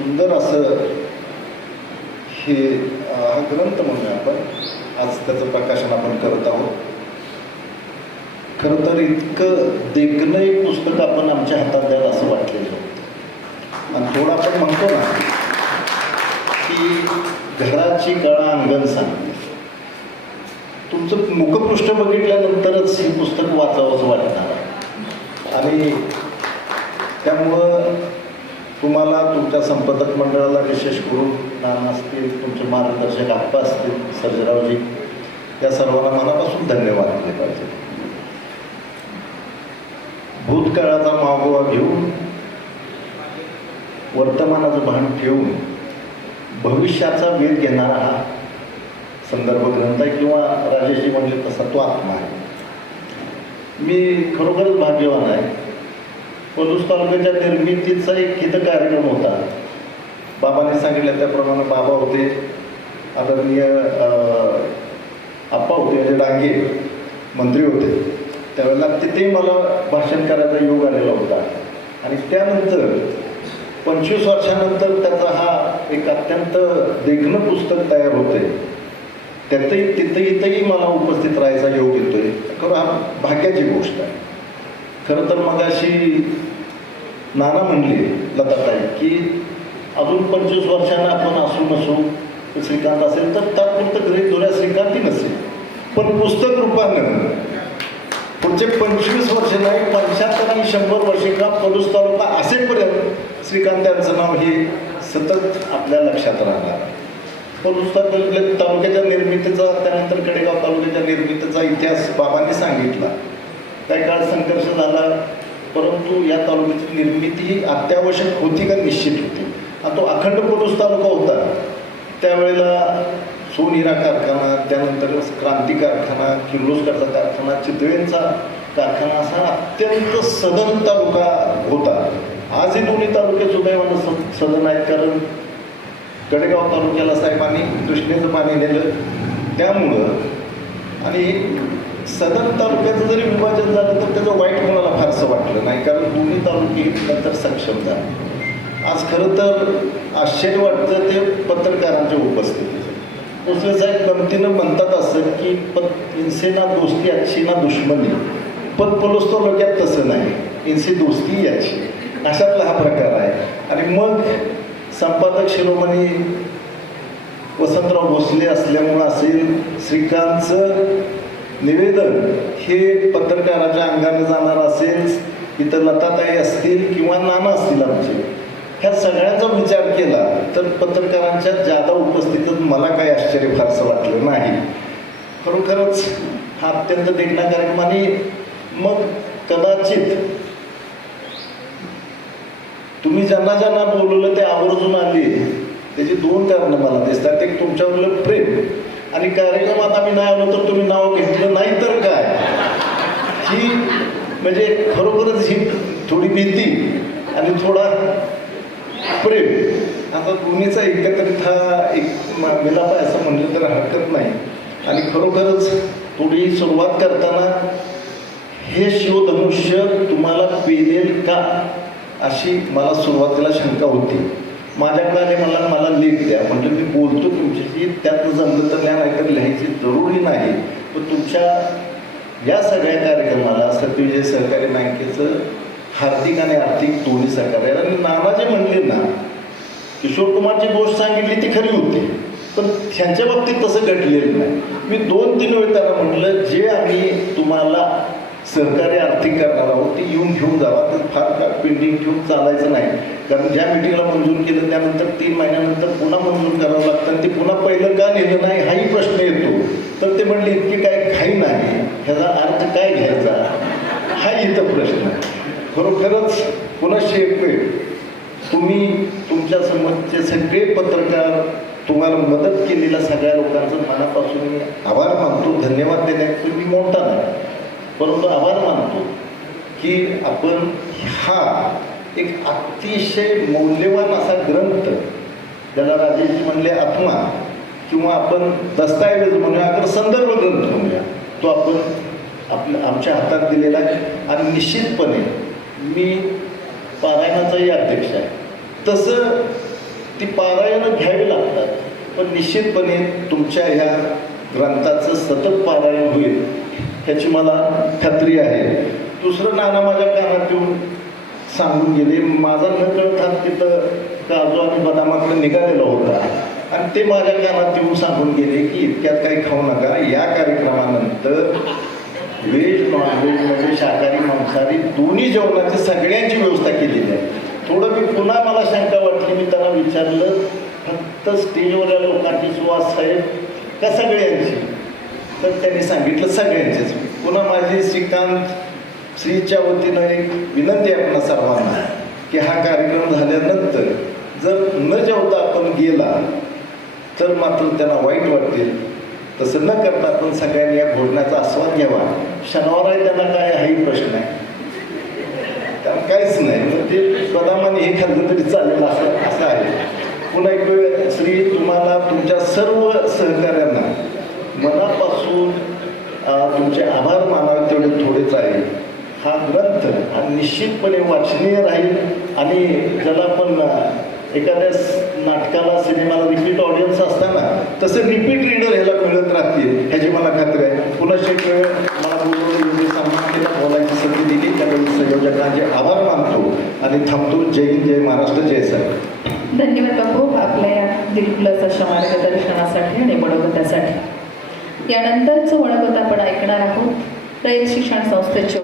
सुंदर असं हे हा ग्रंथ म्हणूया आपण आज त्याचं प्रकाशन आपण करत आहोत. खरं तर इतकं देखणं एक पुस्तक आपण आमच्या हातात द्यावं असं वाटलेलं होतं. आणि थोडं आपण म्हणतो ना की घराची कळा अंगण सांगते. तुमचं मुखपृष्ठ बघितल्यानंतरच हे पुस्तक वाचावंसं वाटणार आणि त्यामुळं तुम्हाला तुमच्या संपादक मंडळाला विशेष करून नाना असतील तुमचे मार्गदर्शक आप्पा असतील सर्जरावजी या सर्वांना मनापासून धन्यवाद दिले पाहिजे. भूतकाळाचा मागोवा घेऊन वर्तमानाचं भान ठेवून भविष्याचा वेध घेणारा हा संदर्भ ग्रंथ आहे किंवा राजेशजी म्हणजे तसा तो आत्मा आहे. मी खरोखरच भाग्यवान आहे. पलूस तालुक्याच्या निर्मितीचा एक इथं कार्यक्रम होता. बाबाने सांगितलं त्याप्रमाणे बाबा होते आदरणीय आप्पा होते म्हणजे डांगे मंत्री होते. त्यावेळेला तिथे मला भाषण करायचा योग आलेला होता. आणि त्यानंतर पंचवीस वर्षानंतर त्याचा हा एक अत्यंत देखणं पुस्तक तयार होते त्यातही तिथं इथंही मला उपस्थित राहायचा योग येतोय. खरं हा भाग्याची गोष्ट आहे. खरं तर मग अशी नाना म्हणली लताताई की अजून पंचवीस वर्षांना आपण असू नसू श्रीकांत असेल तर तात्पुरतं घरी दोऱ्या श्रीकांतही नसेल. पण पुस्तक रूपानं पुढचे पंचवीस वर्ष नाही पंच्याहत्तर आणि शंभर वर्षे का पलूस तालुका असेपर्यंत श्रीकांत यांचं नाव हे सतत आपल्या लक्षात राहणार. पलूस तालुक्या तालुक्याच्या निर्मितीचा त्यानंतर कडेगाव तालुक्याच्या निर्मितीचा इतिहास बाबांनी सांगितला. काही काळ संघर्ष झाला. परंतु या तालुक्याची निर्मिती ही अत्यावश्यक होती का निश्चित होती? आणि तो अखंड पुरुष तालुका होता. त्यावेळेला सोनिरा कारखाना त्यानंतर क्रांती कारखाना किर्लोस्करचा कारखाना चितळेंचा कारखाना असा अत्यंत सदन तालुका होता. आजही दोन्ही तालुके सुदैवानं स- सदन आहेत. कारण कडेगाव तालुक्याला साहेबांनी कृष्णेचं पाणी नेलं. त्यामुळं आणि सदर तालुक्याचं जरी विभाजन झालं तर त्याचं वाईट कोणाला फारसं वाटलं नाही कारण दोन्ही तालुके नंतर सक्षम झाले. आज खरं तर आश्चर्य वाटतं ते पत्रकारांच्या उपस्थितीत दुसरे साहेब गमतीनं म्हणतात असं की पत इनसे ना दोस्ती अच्छी ना दुश्मनी. पण पलूस तालुक्यात तसं नाही. इनसे दोस्ती याची. अशातला हा प्रकार आहे. आणि मग संपादक शिरोमणी वसंतराव भोसले असल्यामुळं असेल श्रीकांतचं निवेदन हे पत्रकाराच्या अंगाने जाणार असेल इथं लताताई असतील किंवा नाना असतील आमचे. ह्या सगळ्यांचा विचार केला तर पत्रकारांच्या जादा उपस्थितीत मला काही आश्चर्य फारसं वाटलं नाही. खरोखरच हा अत्यंत देखणा कार्यक्रम आणि मग कदाचित तुम्ही ज्यांना ज्यांना बोलवलं ते आवर्जून आले त्याची दोन कारणं मला दिसतात. एक तुमच्यावरलं प्रेम आणि कार्यक्रमात आम्ही नाही आलो तर तुम्ही नाव घेतलं नाही तर काय? ही म्हणजे खरोखरच ही थोडी भीती आणि थोडा प्रेम. आता दोन्हीचा एकत्रित हा एक म- मिलाप आहे असं म्हणलं तर हरकत नाही. आणि खरोखरच थोडी सुरुवात करताना हे शिवधनुष्य तुम्हाला पेलेल का? अशी मला सुरुवातीला शंका होती. माझ्याकडे आले मला मला लेख द्या. म्हणजे मी बोलतो तुमच्याशी त्यात जमलं तर लिहा नाही तर लिहायची जरुरी नाही. पण तुमच्या या सगळ्या कार्यक्रमाला सत्यविजय सहकारी बँकेचं हार्दिक आणि आर्थिक दोन्ही सहकार्य आणि नाना जे म्हणले ना किशोर कुमारची गोष्ट सांगितली ती खरी होती. पण त्यांच्या बाबतीत तसं घडलेलं नाही. मी दोन तीन वेळ त्याला म्हटलं जे आम्ही तुम्हाला सहकार्य आर्थिक करणार ते येऊन घेऊन जावा. तर फार का पेंडिंग ठेवून चालायचं नाही. कारण ज्या मिटिंगला मंजूर केलं त्यानंतर तीन महिन्यानंतर पुन्हा मंजूर करावं लागतं. आणि ते पुन्हा पहिलं का नेलं नाही हाही प्रश्न येतो. तर ते म्हणले इतकी काय घाई नाही. ह्याचा अर्थ काय घ्यायचा? हा इथं प्रश्न आहे. खरोखरच पुन्हा एक तुम्ही तुमच्या समोरचे सगळे पत्रकार तुम्हाला मदत केलेल्या सगळ्या लोकांचं मनापासून मी आभार मानतो. धन्यवाद देण्यात तुम्ही मोठा नाही. परंतु आभार मानतो. की आपण हा एक अतिशय मौल्यवान असा ग्रंथ ज्याला राजेशजी म्हणले आत्मा किंवा आपण दस्तऐवज म्हणूया तर संदर्भ ग्रंथ म्हणूया तो आपण आपल्या आमच्या हातात दिलेला आहे. आणि निश्चितपणे मी पारायणाचाही अध्यक्ष आहे. तसं ती पारायणं घ्यावी लागतात पण निश्चितपणे तुमच्या ह्या ग्रंथाचं सतत पारायण होईल ह्याची मला खात्री आहे. दुसरं नाना माझ्या कानात येऊन सांगून गेले. माझा न हात तिथं काजू आणि बदामाकडे निघालेला होता. आणि ते माझ्या कानात येऊन सांगून गेले की इतक्यात काही खाऊ नका. या कार्यक्रमानंतर व्हेज नॉनव्हेज म्हणजे शाकाहारी मांसाहारी दोन्ही जेवणाची सगळ्यांची व्यवस्था केलेली आहे. थोडं मी पुन्हा मला शंका वाटली. मी त्यांना विचारलं फक्त स्टेजवरल्या लोकांची सुवास साहेब का सगळ्यांची? तर त्यांनी सांगितलं सगळ्यांचेच. पुन्हा माझी श्रीकांत श्रीच्या वतीनं एक विनंती आपण सर्वांना की हा कार्यक्रम झाल्यानंतर जर न जेवता आपण गेला तर मात्र त्यांना वाईट वाटतील. तसं न करता आपण सगळ्यांनी या घोडण्याचा आस्वाद घ्यावा. शनिवार आहे त्यांना काय हाही प्रश्न आहे. त्याला काहीच नाही. मग ते बदामाने हे खाल्लं तरी चालेल असं असं आहे. पुन्हा एक वेळ श्री तुम्हाला तुमच्या सर्व सहकाऱ्यांना मनापासून तुमचे आभार मानावे तेवढे थोडेच आहे. हा ग्रंथ हा निश्चितपणे वाचनीय राहील आणि ज्याला आपण एखाद्या नाटकाला सिनेमाला रिपीट ऑडियन्स असताना तसं रिपीट रीडर ह्याला मिळत राहतील ह्याची मला खात्री आहे. पुन्हा एक वेळ मला बोलवलं सन्मान केला बोलायची संधी दिली त्यावेळी संयोजकांचे आभार मानतो आणि थांबतो. जय हिंद जय महाराष्ट्र जय साहेब धन्यवाद बापू आपल्या या दिलखुलास अशा मार्गदर्शनासाठी आणि मनोगतासाठी यानंतरचं मनोगत आपण ऐकणार आहोत. रयत शिक्षण संस्थेचे